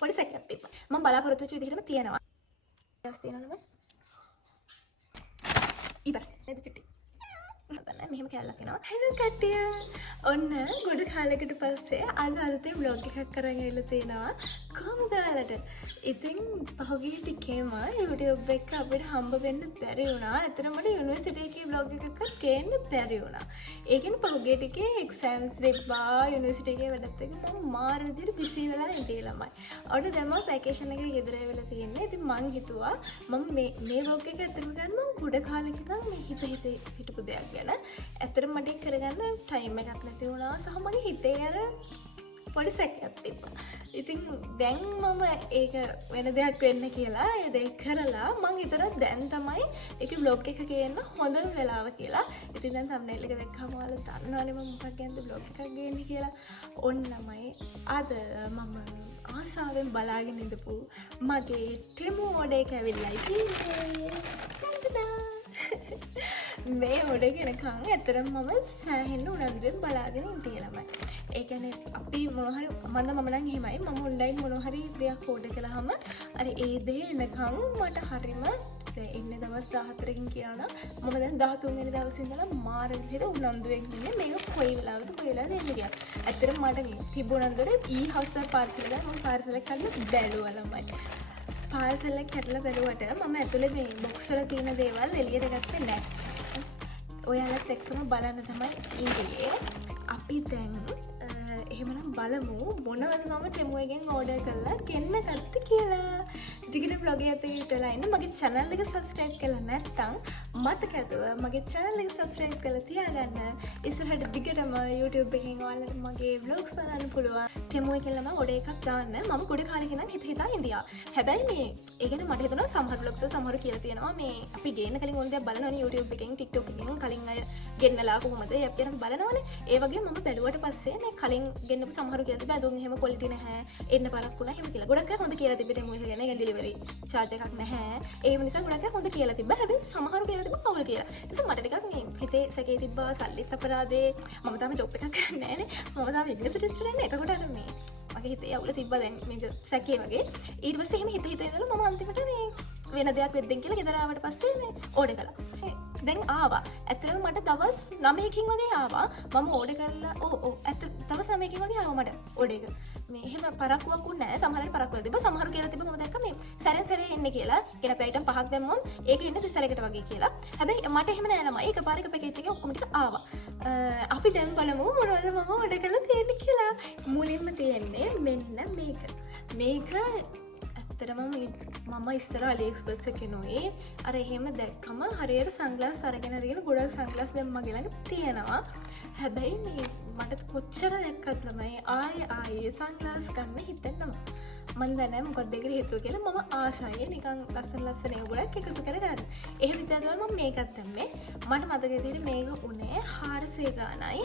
පොඩි සැකයක් තිබ්බා. මම බලාපොරොත්තු වෙච්ච විදිහටම තියෙනවා. ඊස් තියෙනවද? ඉවරයි. නේද චුටි? නෑ මෙහෙම කැලලක් එනවා. හෙලෝ කට්ටිය. ඔන්න ගොඩ කාලයකට පස්සේ අද අලුතෙන් vlog එකක් කරන් ඇවිල්ලා තියෙනවා. කොහමද ඔයාලට? ඉතින් පහුගිය ටිකේම YouTube එක අපිට හම්බ වෙන්න බැරි වුණා. ඇත්තටම මට යුනිවර්සිටි එකේ vlog එකක් ගේන්න බැරි වුණා. ඒ කියන්නේ පහුගිය ටිකේ exams දෙපා යුනිවර්සිටි එකේ වැඩත් එක්ක මම මාර විදිහට busy වෙලා ඉඳී ළමයි. ඔන්න දැන් මම vacation එකේ ගෙදර ඇවිල්ලා තියෙන්නේ. ඉතින් මං හිතුවා මම මේ vlog එක ඇත්තටම ගන්න මම ගොඩ කාලෙක ඉඳන් මේ හිතේ හිටපු දෙයක් ගැන ඇත්තටම මට කරගන්න ටයිම් එකක් නැති වුණා. සහ මගේ හිතේ අර පොඩි සැකයක් තිබ්බා. ඉතින් දැන් මම ඒක වෙන දෙයක් වෙන්න කියලා ඒ දේ කරලා මං හිතනවා දැන් තමයි ඒකේ vlog එක ගේන්න හොඳම වෙලාව කියලා. ඉතින් දැන් thumbnail එක දැක්කම ඔයාලා දන්නවනේ මම මොකක් ගැනද vlog එකක් ගේන්නේ කියලා. ඔන්නමයි අද මම ආසාවෙන් බලාගෙන ඉඳපු මගේ ටෙමු ඕඩර් එක ඇවිල්ලා තියෙන්නේ. මේ ඕඩර් ගෙනකන් ඇත්තටම මම සෑහෙන්න උනන්දුවෙන් බලාගෙන ඉඳී ළමයි. ඒ කියන්නේ අපි මොනවා හරි මම නම් එහෙමයි මම ඔන්ලයින් මොනවා හරි දෙයක් ඕඩර් කළාම අර ඒ දේ එනකන් මට හරිම ඉන්නේ දවස් 14කින් කියනවා මම දැන් 13 වෙනි දවසේ ඉඳලා මාර විදිහට උනන්දුවෙන් ඉන්නේ මේක කොයි වෙලාවද එන්නේ කියලා. ඇත්තටම මට මේ තිබුණන්දර හවුස් පාර්සල් එක මම පාර්සල් එක කඩලා බැලුවා ළමයි. පාර්සල් එක කඩලා බැලුවට මම ඇතුලේ මේ බොක්ස් වල තියෙන දේවල් එළියට ගත්තේ නැහැ. ඔයාලත් එක්කම බලන්න තමයි ඉන්නේ. අපි දැන් එහෙමනම් බලමු මොනවද මම ටෙමු එකෙන් ඕඩර් කරලා ගෙන්න ගත්තේ කියලා. දිගට vlog එකත් එක්ක ඉතලා ඉන්න. මගේ channel එක subscribe කරලා නැත්නම් මතකද මගේ channel එක subscribe කරලා තියාගන්න. ඉස්සරහට දිගටම YouTube එකෙන් ඔයාලට මගේ vlogs බලන්න පුළුවන්. ටෙමු එකෙන් ළම ඕඩර් එකක් දාන්න. මම ගොඩ කාලෙක ඉඳන් හිතා ඉඳියා. හැබැයි මේ ඒ කියන්නේ මට හිතුණා සමහර vlogs වල සමහර කියලා තියෙනවා මේ අපි ගේන්න කලින් ඕන දේ බලනවනේ YouTube එකෙන් TikTok එකෙන් කලින් අය ගෙන්නලා කොහොමද ඒ අපි යන බලනවනේ. ඒ වගේ මම බැලුවට පස්සේ මේ කලින් ගෙන්නපු සමහරු කියලා තිබ්බා දුන් එහෙම quality නැහැ එන්න බලක් වුණා එහෙම කියලා. ගොඩක් අය හොඳ කියලා තිබ්බේ ටෙමු එක ගැන. ඒ ඩෙලිවරි charge එකක් නැහැ. ඒව නිසා ගොඩක් අය හොඳ කියලා තිබ්බා. හැබැයි සමහරු කියලා තිබ්බා පවුල් කියලා. ඒ නිසා මට ටිකක් මේ හිතේ සැකේ තිබ්බා සල්ලිත් අපරාදේ. මම තාම ජොබ් එකක් කරන්නේ නැහැ නේ. මම තාම ඉංග්‍රීසි ටෙස්ට් එකක් නේ. එතකොට අර මේ මගේ හිතේ අවුල තිබ්බා දැන් මේක සැකේ වගේ. ඊට පස්සේ එහෙම හිත ඉඳලා මම අන්තිමට මේ වෙන දෙයක් වෙද්දෙන් කියලා ගෙදර ආවට පස්සේ මේ ඕඩර් කළා. දැන් ආවා. ඇත්තටම මට දවස් 9කින් වගේ ආවා. මම ඕඩර් කරලා දවස් 9කින් වගේ ආවා මට ඕඩර් එක. මේ එහෙම පරක්කුවක් උන්නේ නැහැ. සමහරවිට පරක්කුවක් තිබ්බා. සමහරු කියලා තිබ්බා මම දැක්ක මේ සැරෙන් සැරේ එන්නේ කියලා. කියන අපි අයිටම් 5ක් දැම්මොත් ඒක එන්නේ දෙසරයකට වගේ කියලා. හැබැයි මට එහෙම නෑ ළමයි. එකපාර එක පැකේජ් එකේ ඔක්කොම ටික ආවා. අපි දැන් බලමු මොනවද මම ඕඩර් කරලා තියෙන්නේ කියලා. මුලින්ම තියෙන්නේ මෙන්න මේක. මේක ඇත්තටම මම ඉස්සර AliExpress එකේ නොවේ අර එහෙම දැක්කම හරියට සන්ග්ලාස් අරගෙන ගොඩක් සන්ග්ලාස් දැන් මගේ ළඟ තියෙනවා. හැබැයි මේ මට කොච්චර දැක්කත් ළමයි ආයේ සන්ග්ලාස් ගන්න හිතෙනවා. මම දන්නේ මොකක්ද ඒකට හේතුව කියලා. මම ආසයි නිකන් ලස්සන ඒවා ගොඩක් එකතු කරගන්න. එහෙම හිතලා මම මේකත් දැම්මේ. මට මතක විදිහට මේක උනේ 400 ගාණයි.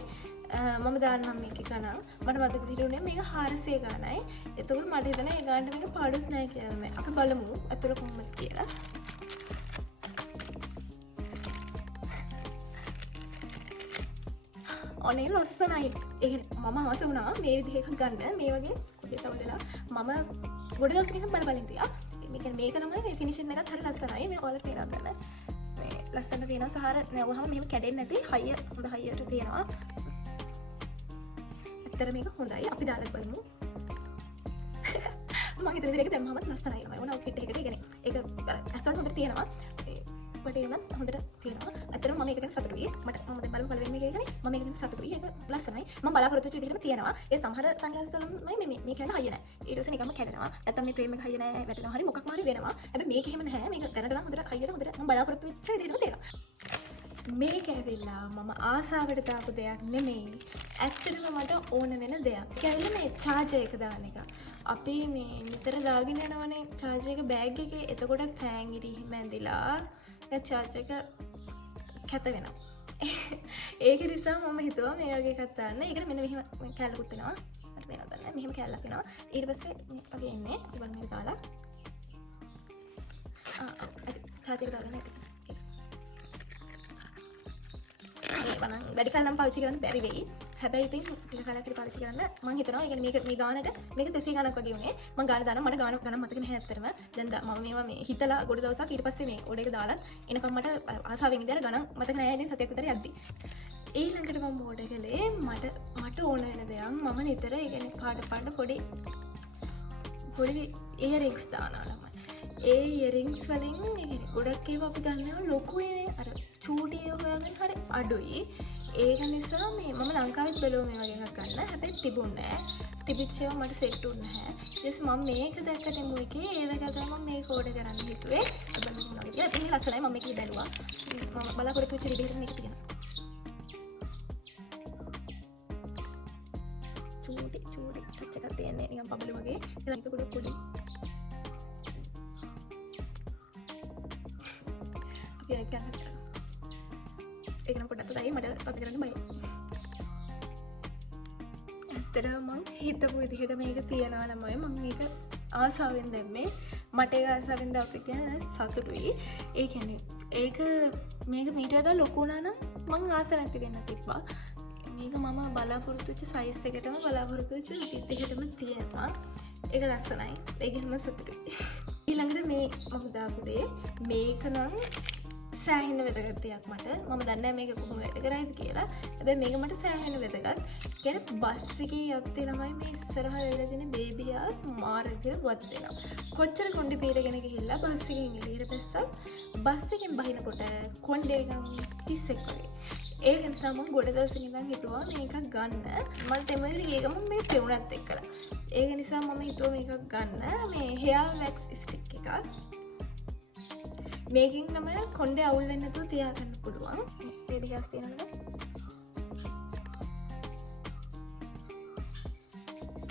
මම දාන්නම් මේක ගණන්. මට මතක විදිහට උනේ මේක 400 ගාණයි. එතකොට මට හිතෙනවා ඒ ගාණට මේක පාඩුත් නැහැ කියලා. මේ අපි බලමු අතට කොහොමද කියලා. ඔනේ ලස්සනයි. ඒ මම ආස වුණා මේ විදිහට ගන්න. මේ වගේ කොහෙද තවදලා මම ගොඩ දවසකින් බල ඉඳියා. මේ කියන්නේ මේක තමයි මේ ෆිනිෂින් එකත් හරි ලස්සනයි. මේ ඔයාලට පේනවා ගන්න. මේ ලස්සන තියෙනවා. සහර නැවුවහම මෙහෙම කැඩෙන්නේ නැති හයිය හොඳ හයියට තියෙනවා. ඇත්තට මේක හොඳයි. අපි දාලා බලමු. මම හිතන විදිහට දැම්මම ලස්සනයි. මම ඕන outfit එකකට කියන්නේ ඒක ඇස්සන් හොඳට තියෙනවා. වටේම හොඳට තියෙනවා. ඇත්තටම මම ඒක ගැන සතුටුයි. මට මම දැන් බලමු පළවෙනි මේක කියන්නේ මම ඒක ගැන සතුටුයි. ඒක ලස්සනයි. මම බලාපොරොත්තු වෙච්ච විදිහටම තියෙනවා. ඒ සමහර සන්ග්ලාස් වලමයි මේ කියන්නේ හයිය නැහැ. ඊට පස්සේ නිකම්ම කැඩෙනවා. නැත්තම් මේ ෆ්‍රේම් එක හයිය නැහැ. වැටෙනවා. හරි මොකක් මාරි වෙනවා. හැබැයි මේක එහෙම නැහැ. මේක දැනට නම් හොඳට හයියට හොඳට මම බලාපොරොත්තු වෙච්ච විදිහටම තියෙනවා. මේක ඇවිල්ලා මම ආසාවට දාපු දෙයක් නෙමෙයි. ඇත්තටම මට ඕන වෙන දෙයක්. ඒකයි මේ charger එක දාන එක. අපි මේ නිතර දාගෙන යනවනේ charger එක බෑග් එකේ. එතකොට ෆෑන් ඉරි මැඳිලා ඒ charger එක කැත වෙනවා. ඒක නිසා මම හිතුවා මේ වගේ එකක් දාන්න. ඒකට මෙන්න මෙහෙම කැලකුත් වෙනවා. මට වෙනවද නැහැ. මෙහෙම කැලක් වෙනවා. ඊට පස්සේ මේ වගේ එන්නේ. ඉතින් මේක දාලා charger එක දාගන්න ඇති. ඒ වනම් වැඩි කල නම් පාවිච්චි කරන්න බැරි වෙයි. හැබැයි ඉතින් ටික කාලයකට පාවිච්චි කරන්න මම හිතනවා ඒ කියන්නේ මේ ගානට මේක 200 ගණක් වගේ උනේ මම ගාන දානවා මට ගාන මතක නැහැ ඇත්තටම දැන් මම මේවා මේ හිතලා ගොඩ දවසක් ඊට පස්සේ මේ ඕඩර් එක දාලා එනකම් මට ආසාවෙන් ඉඳලා ගණන් මතක නැහැ ඉතින් සතියක් විතර යද්දි ඊළඟට මම ඕඩර් කළේ මට ඕන වෙන දෙයක් මම නිතර ඒ කියන්නේ පාට පොඩි ඉයරින්ග්ස් දානවා ඒ ඉයරින්ග්ස් වලින් ගොඩක් ඒවා අපි ගන්නවා ලොකුනේ අර චූටි හොයගෙන හරි අඩුයි ඒක නිසා මේ මම ලංකාවෙත් බැලුවා මේ වගේ එකක් ගන්න හැබැයි තිබුණේ නැහැ තිබිච්ච ඒවා මට සෙට් වුණේ නැහැ ඊට මම මේක දැක්කට මොකේ ඒ දැකලා මම මේක ඕඩර් කරන්න හිතුවේ අබ්බන් මොනවා කියලා ඉතින් ලස්සනයි මම මේක බැලුවා මම බලාපොරොත්තු වෙච්ච විදිහට මේක තියෙනවා චූටි ටච් එකක් තියෙන්නේ නිකන් පබල වගේ ඒක ගොඩක් පොඩි ඒක නම් පොඩ්ඩක් තදයි මට පත් කරන්න බයයි. ඇත්තටම මං හිතපු විදිහට මේක තියනවා ළමයි මම මේක ආසාවෙන් දැම්මේ මට ඒක ආසාවෙන් දාපු එක සතුටුයි. ඒ කියන්නේ ඒක මේක මීට වඩා ලොකු වුණා නම් මං ආස නැති වෙන්න තිබ්බා. මේක මම බලාපොරොත්තු වෙච්ච සයිස් එකටම බලාපොරොත්තු වෙච්ච විදිහටම තියෙනවා. ඒක ලස්සනයි. ඒකෙන්ම සතුටුයි. ඊළඟට මේ මම දාපු දේ මේක නම් සෑහෙන වැදගත් දෙයක් මට මම දන්නේ නැහැ මේක කොහොම වැඩ කරයිද කියලා හැබැයි මේක මට සෑහෙන වැදගත් කියන්නේ බස් එකේ යද්දී ළමයි මේ ඉස්සරහ වෙලා තියෙන බේබි ආස් මාර විදිහට වත් වෙනවා කොච්චර කොණ්ඩේ පීරගෙන ගිහිල්ලා බස් එකෙන් එළියට බැස්සත් බස් එකෙන් බහිනකොට කොණ්ඩේ ගම් පිස්සෙක් වගේ ඒක නිසා මම ගොඩ දවසක ඉඳන් හිතුවා මේක ගන්න මම තෙමෙලි ගිය ගමන් මේ පෙවුනත් එක්කලා ඒක නිසා මම හිතුවා මේක ගන්න මේ hair wax stick එකක් මේකින් තමයි කොණ්ඩේ අවුල් වෙන්නේ නැතුව තියාගන්න පුළුවන්. බේබි හෑර්ස් තියෙනවද?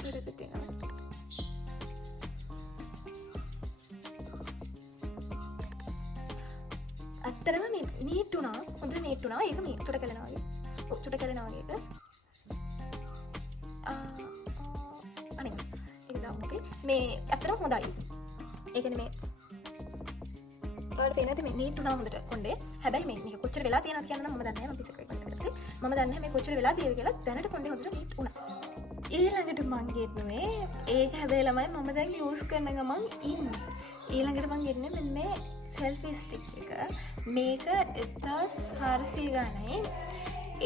ඉරද තියෙනවා. අත්‍තරම නීට් උනා. හොඳට නීට් උනා. ඒක මේ චුට කලනවා වගේ. චුට කලනවා වගේ ඒක. අනේ ඒක දාමුකේ. මේ අත්‍තරම හොඳයි. ඒ කියන්නේ මේ ඔයාලට පේනද මේ නීට් උනා හොඳට කොණ්ඩේ. හැබැයි මේක කොච්චර වෙලා තියෙනවද කියන නම් මම දන්නේ නැහැ. මම පිසක් එකක් ගත්තේ. මම දන්නේ නැහැ මේ කොච්චර වෙලා තියෙද කියලා. දැනට කොණ්ඩේ හොඳට නීට් උනා. ඊළඟට මං ගෙන්නේ ඒක හැබැයි ළමයි මම දැන් යූස් කරන ගමන් ඉන්නේ. ඊළඟට මං ගෙන්නේ මෙන්න මේ සෙල්ෆි ස්ටික් එක. මේක 1400 ගණයි.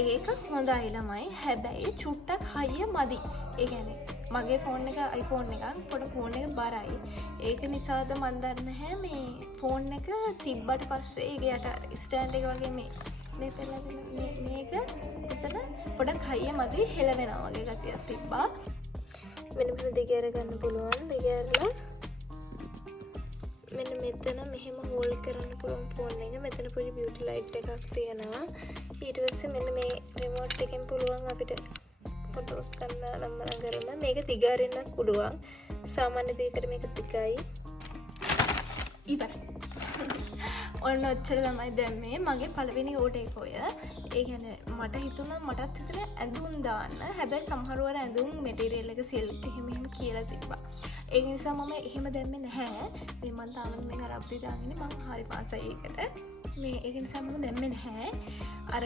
ඒක හොඳයි ළමයි. හැබැයි චුට්ටක් හයිය මදි. ඒ කියන්නේ මගේ ෆෝන් එක iPhone එකක් පොඩ ෆෝන් එක බරයි ඒක නිසාද මන් දන්නේ නැහැ මේ ෆෝන් එක තිබ්බට පස්සේ ඒකේ යට ස්ටෑන්ඩ් එක වගේ මේ පෙරලා මේක එතන පොඩක් හයිය මදි හෙලවෙනවා වගේ ගතියක් තිබ්බා මෙන්න මෙතන දිගහැර ගන්න පුළුවන් දිගහැරලා මෙන්න මෙතන මෙහෙම හෝල්ඩ් කරන්න පුළුවන් ෆෝන් එක මෙතන පොඩි බියුටි ලයිට් එකක් තියෙනවා ඊට පස්සේ මෙන්න මේ රිමෝට් එකෙන් පුළුවන් අපිට ෆොටෝස් ගන්න නම් කරන්න මේක දිගාරින්නත් පුළුවන් සාමාන්‍ය දෙයකට මේක දිගයි ඉවරයි ඔන්න ඔච්චර තමයි දැම්මේ මගේ පළවෙනි ඕඩර් එක ඔය ඒ කියන්නේ මට හිතුණා මටත් හිතේ ඇඳුම් දාන්න හැබැයි සමහර වර ඇඳුම් මැටීරියල් එක සිල්ක් එහෙම කියලා තිබ්බා ඒ නිසා මම එහෙම දැම්මේ නැහැ මේ මම තාම මේ අර අප්ඩේට් දාන්නේ මම හරි පාසයි ඒකට මේ ඒක නිසා මම දැම්මේ නැහැ අර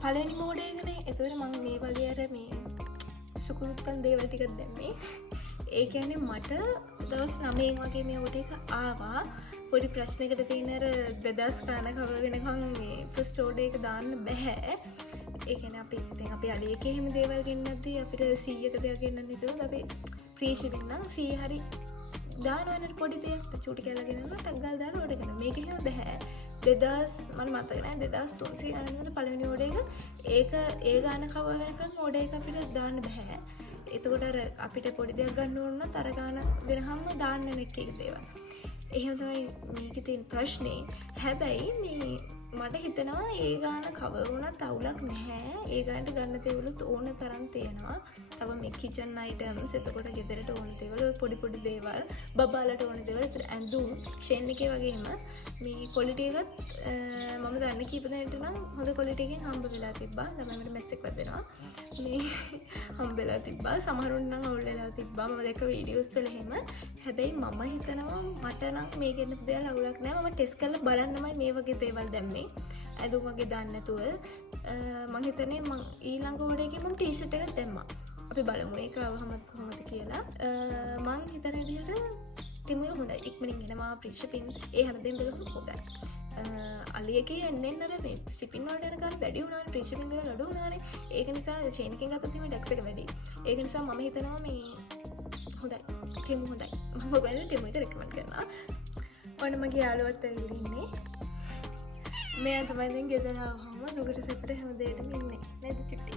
පළවෙනි මෝඩ් එකනේ ඒතකොට මම මේ වගේ අර මේ සුකුරුත්තන් දේවල් ටිකක් දැම්මේ ඒ කියන්නේ මට දවස් 9 වගේ මේ ඕඩර් එක ආවා පොඩි ප්‍රශ්නයකට තියෙන අර 2000 ගානක් කව වෙනකන් මේ ෆස්ට් ඕඩර් එක දාන්න බෑ ඒ කියන්නේ අපි දැන් අපි අඩේ එකේ එහෙම දේවල් ගෙන්නද්දී අපිට 100ක දෙයක් ගෙන්නන්න හිතුවොත් අපි ෆ්‍රී ෂිපින් නම් 100 හරි දානවනේ පොඩි දෙයක් චූටි කියලා ගෙනනවා ටක් ගාලා දාලා ඕඩර් කරනවා මේක එහෙම බෑ 2000 මම මතක නැහැ 2300 ගානක් නේද පළවෙනි ඕඩර් එක ඒ ගාන කව වෙනකන් ඕඩර් එක අපිට දාන්න බෑ එතකොට අර අපිට පොඩි දෙයක් ගන්න ඕන නම් අර ගාන දෙනහම දාන්න වෙන එක දේවල් එහෙම තමයි මේකේ තියෙන ප්‍රශ්නේ හැබැයි මේ මට හිතෙනවා ඒ ගාන කවර් වුණත් අවුලක් නැහැ ඒ ගානට ගන්න දේවලුත් ඕන තරම් තියෙනවා තව මේ කිචන් අයිටම්ස් එතකොට ගෙදරට ඕන දේවල් පොඩි පොඩි දේවල් බබාලට ඕන දේවල් ඒතර ඇඳුම් ෂේන් එකේ වගේම මේ ක්වොලිටි එකත් මම දන්න කීප දෙනෙක්ට නම් හොඳ ක්වොලිටි එකෙන් හම්බ වෙලා තිබ්බා ළමයින්ට මැස්සෙක් වැදෙනවා මේ හම්බ වෙලා තිබ්බා සමහරුන් නම් අවුල් වෙලා තිබ්බා මම දැක්ක වීඩියෝස් වල එහෙම හැබැයි මම හිතනවා මට නම් මේකෙන් දෙයක් අවුලක් නැහැ මම ටෙස්ට් කරලා බලන්නමයි මේ වගේ දේවල් දැම්මේ ඇඳුම් වගේ දාන්න නැතුව මම හිතන්නේ මම ඊළඟ ඕඩර් එකේ මම ටී-ෂර්ට් එකක් දැම්මා අපි බලමු ඒක අවහමත් කොහොමද කියලා මම හිතන විදිහට ටිමුය හොඳයි ඉක්මනින් එනවා ප්‍රී ෂිපින් ඒ හැමදේම දෙලම හොඳයි අලි එකේ එන්නේ අර මේ ෂිපින් වලට යන කාලේ වැඩි වුණානේ ප්‍රී ෂිපින් වල අඩු වුණානේ ඒක නිසා චේන් එකෙන් ගත්තොත් එහෙම ටැක්ස් එක වැඩි ඒක නිසා මම හිතනවා මේ හොඳයි ටිමු හොඳයි මම ඔයගොල්ලෝ ටිමු එක රෙකමන්ඩ් කරනවා ඔන්න මගේ යාළුවත් ඇවිල්ලා ඉන්නේ මෙයා තමයි දැන් ගෙදර ආවම දුකට සෙපට හැමදේටම ඉන්නේ නේද චුට්ටි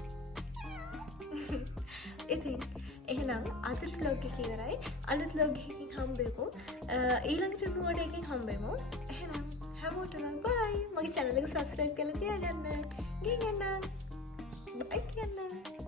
ඉතින් එහෙනම් අද vlog එක ඉවරයි අලුත් vlog එකකින් හම්බෙමු ඊළඟ vlog එකකින් හම්බෙමු එහෙනම් හැමෝටම bye මගේ channel එක subscribe කරලා තියාගන්න ගිහින් යන්න bye කියන්න